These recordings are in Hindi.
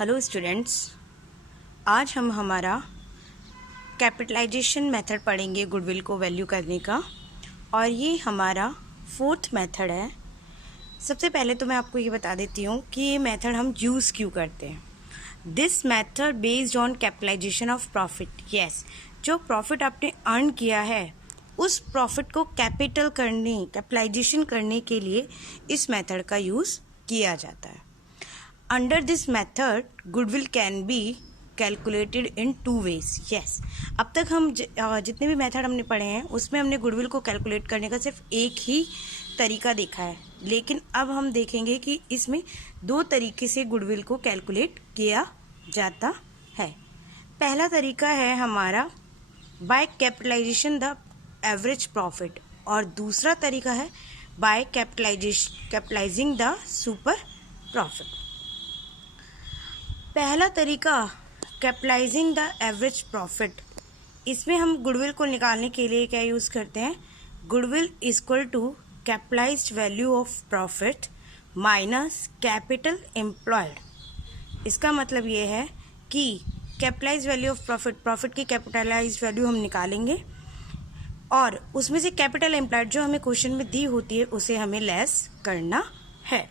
हेलो स्टूडेंट्स, आज हम हमारा कैपिटलाइजेशन मेथड पढ़ेंगे गुडविल को वैल्यू करने का। और ये हमारा फोर्थ मेथड है। सबसे पहले तो मैं आपको ये बता देती हूँ कि ये मेथड हम यूज़ क्यों करते हैं। This method based on capitalisation of profit. Yes, जो प्रॉफिट आपने अर्न किया है उस प्रॉफिट को कैपिटलाइजेशन करने के लिए इस मेथड का यूज़ किया जाता है। Under this method goodwill can be calculated in 2 ways। Yes, अब तक हम जितने भी मेथड हमने पढ़े हैं उसमें हमने गुडविल को कैलकुलेट करने का सिर्फ एक ही तरीका देखा है, लेकिन अब हम देखेंगे कि इसमें 2 तरीके से गुडविल को कैलकुलेट किया जाता है। पहला तरीका है हमारा by capitalisation the average profit, और दूसरा तरीका है by capitalising the super profit. पहला तरीका कैपिटलाइजिंग द एवरेज प्रॉफिट, इसमें हम गुडविल को निकालने के लिए क्या यूज़ करते हैं, goodwill equal to capitalised value of profit minus capital employed. इसका मतलब ये है कि कैपिटलाइज्ड वैल्यू ऑफ प्रॉफिट की कैपिटलाइज्ड वैल्यू हम निकालेंगे और उसमें से कैपिटल एम्प्लॉयड जो हमें क्वेश्चन में दी होती है उसे हमें लेस करना है।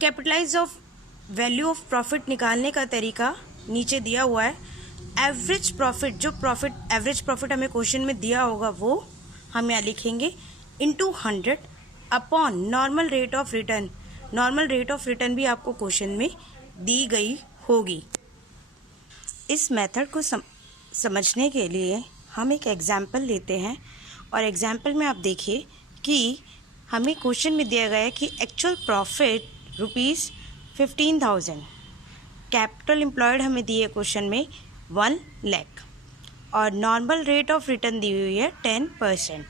Capitalise of value of profit निकालने का तरीका नीचे दिया हुआ है। एवरेज प्रॉफिट, जो एवरेज प्रॉफिट हमें क्वेश्चन में दिया होगा वो हम यहाँ लिखेंगे into 100 upon normal rate of return. Normal rate of return भी आपको क्वेश्चन में दी गई होगी। इस मेथड को समझने के लिए हम एक एग्जाम्पल लेते हैं, और एग्जाम्पल में आप देखिए कि हमें क्वेश्चन में दिया गया है कि एक्चुअल प्रॉफिट ₹15,000, कैपिटल एम्प्लॉयड हमें दी है क्वेश्चन में 1 लाख, और नॉर्मल रेट ऑफ रिटर्न दी हुई है 10%।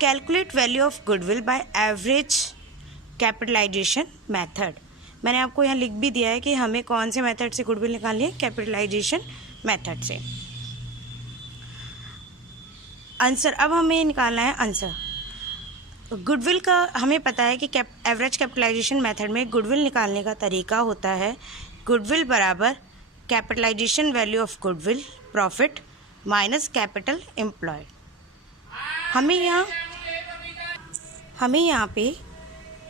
Calculate value of goodwill by average capitalisation method. मैंने आपको यहाँ लिख भी दिया है कि हमें कौन से मेथड से गुडविल निकालनी है, कैपिटलाइजेशन मेथड से। आंसर, अब हमें निकालना है आंसर। गुडविल का हमें पता है कि एवरेज कैपिटलाइजेशन मेथड में गुडविल निकालने का तरीका होता है गुडविल बराबर capitalisation value of goodwill profit minus capital employed. हमें यहाँ पे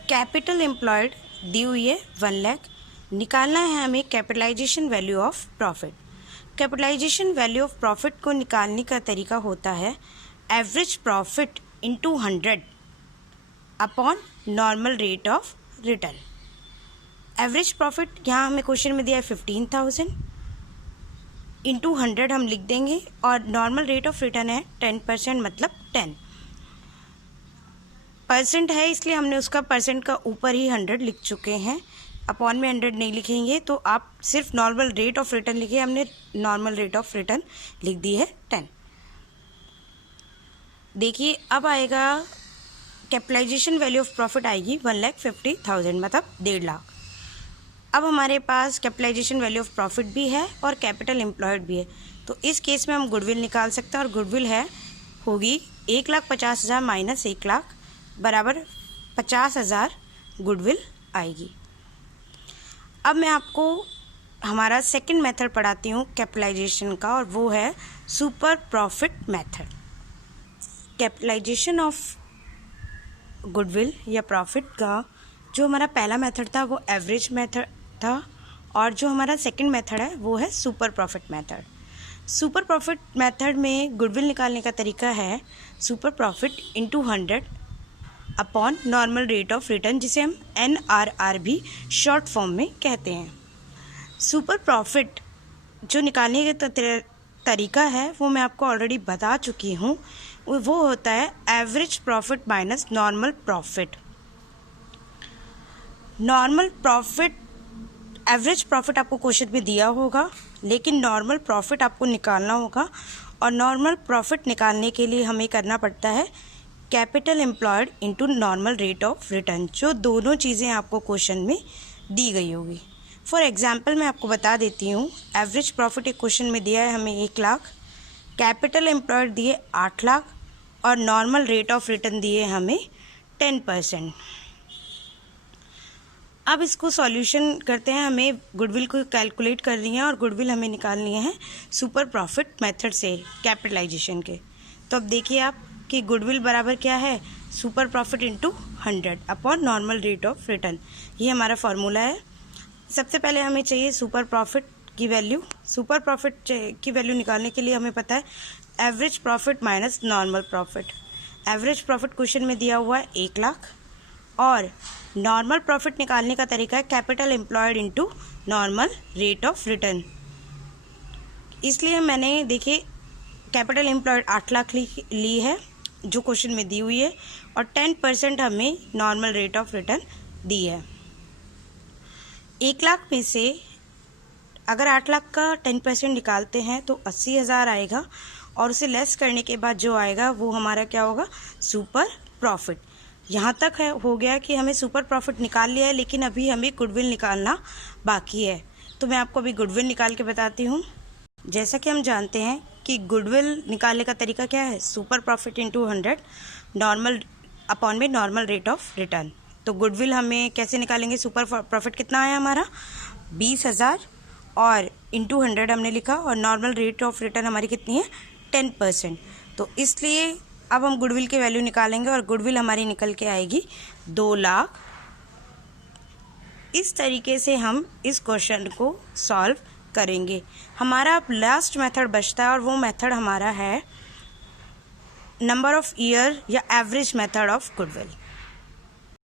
कैपिटल एम्प्लॉयड दी हुई है 1 लाख, निकालना है हमें capitalisation value of profit. Capitalisation value of profit को निकालने का तरीका होता है average profit into 100 upon normal rate of return. Average profit यहाँ हमें क्वेश्चन में दिया है 15,000, इंटू 100 हम लिख देंगे, और नॉर्मल रेट ऑफ रिटर्न है 10%, मतलब 10% है, इसलिए हमने उसका परसेंट का ऊपर ही 100 लिख चुके हैं। अपॉन में 100 नहीं लिखेंगे, तो आप सिर्फ नॉर्मल रेट ऑफ रिटर्न लिखिए। हमने नॉर्मल रेट ऑफ रिटर्न लिख दी है 10। देखिए अब आएगा कैपिटलाइजेशन वैल्यू ऑफ प्रॉफिट आएगी 1,50,000, मतलब 1.5 लाख। अब हमारे पास कैपिटलाइजेशन वैल्यू ऑफ प्रॉफिट भी है और कैपिटल एम्प्लॉयड भी है, तो इस केस में हम गुडविल निकाल सकते हैं, और गुडविल होगी 1,50,000 माइनस 1 लाख बराबर 50,000 गुडविल आएगी। अब मैं आपको हमारा सेकंड मेथड पढ़ाती हूँ कैपिटलाइजेशन का, और वो है super profit method. Capitalisation of goodwill या प्रॉफिट का जो हमारा पहला मेथड था वो एवरेज मेथड था, और जो हमारा सेकंड मेथड है वो है super profit method. Super profit method में गुडविल निकालने का तरीका है super profit into 100 upon normal rate of return, जिसे हम NRR भी शॉर्ट फॉर्म में कहते हैं। सुपर प्रॉफिट जो निकालने का तरीका है वो मैं आपको ऑलरेडी बता चुकी हूँ, वो होता है average profit minus normal profit. Normal profit, average profit आपको क्वेश्चन में दिया होगा, लेकिन नॉर्मल प्रॉफिट आपको निकालना होगा, और नॉर्मल प्रॉफिट निकालने के लिए हमें करना पड़ता है capital employed into normal rate of return, जो दोनों चीज़ें आपको क्वेश्चन में दी गई होगी। फॉर एग्जांपल मैं आपको बता देती हूँ, एवरेज प्रॉफिट एक क्वेश्चन में दिया है हमें 1 लाख, कैपिटल एम्प्लॉयड दिए 8 लाख, और नॉर्मल रेट ऑफ रिटर्न दिए हमें 10%। अब इसको सॉल्यूशन करते हैं। हमें गुडविल को कैलकुलेट करनी है और गुडविल हमें निकालनी है सुपर प्रॉफिट मेथड से कैपिटलाइजेशन के। तो अब देखिए आप कि गुडविल बराबर क्या है, super profit into 100 upon normal rate of return. ये हमारा फॉर्मूला है। सबसे पहले हमें चाहिए सुपर प्रॉफिट की वैल्यू। सुपर प्रॉफिट की वैल्यू निकालने के लिए हमें पता है average profit minus normal profit. Average profit question में दिया हुआ है 1 लाख और नॉर्मल प्रॉफिट निकालने का तरीका है capital employed into normal rate of return. इसलिए मैंने देखिए कैपिटल एम्प्लॉयड 8 लाख ली है जो क्वेश्चन में दी हुई है और 10% हमें नॉर्मल रेट ऑफ रिटर्न दी है। 1 लाख में से अगर 8 लाख का 10% निकालते हैं तो 80,000 आएगा और उसे लेस करने के बाद जो आएगा वो हमारा क्या होगा, सुपर प्रॉफिट। यहाँ तक है हो गया कि हमें सुपर प्रॉफिट निकाल लिया है, लेकिन अभी हमें गुडविल निकालना बाकी है। तो मैं आपको अभी गुडविल निकाल के बताती हूँ। जैसा कि हम जानते हैं कि गुडविल निकालने का तरीका क्या है, super profit into 100 normal upon में नॉर्मल रेट ऑफ रिटर्न। तो गुडविल हमें कैसे निकालेंगे, सुपर प्रॉफिट कितना आया हमारा 20,000 और इंटू 100 हमने लिखा और नॉर्मल रेट ऑफ रिटर्न हमारी कितनी है 10%। तो इसलिए अब हम गुडविल की वैल्यू निकालेंगे और गुडविल हमारी निकल के आएगी 2 लाख। इस तरीके से हम इस क्वेश्चन को सॉल्व करेंगे। हमारा अब लास्ट मेथड बचता है और वो मेथड हमारा है नंबर ऑफ ईयर या एवरेज मेथड ऑफ गुडविल।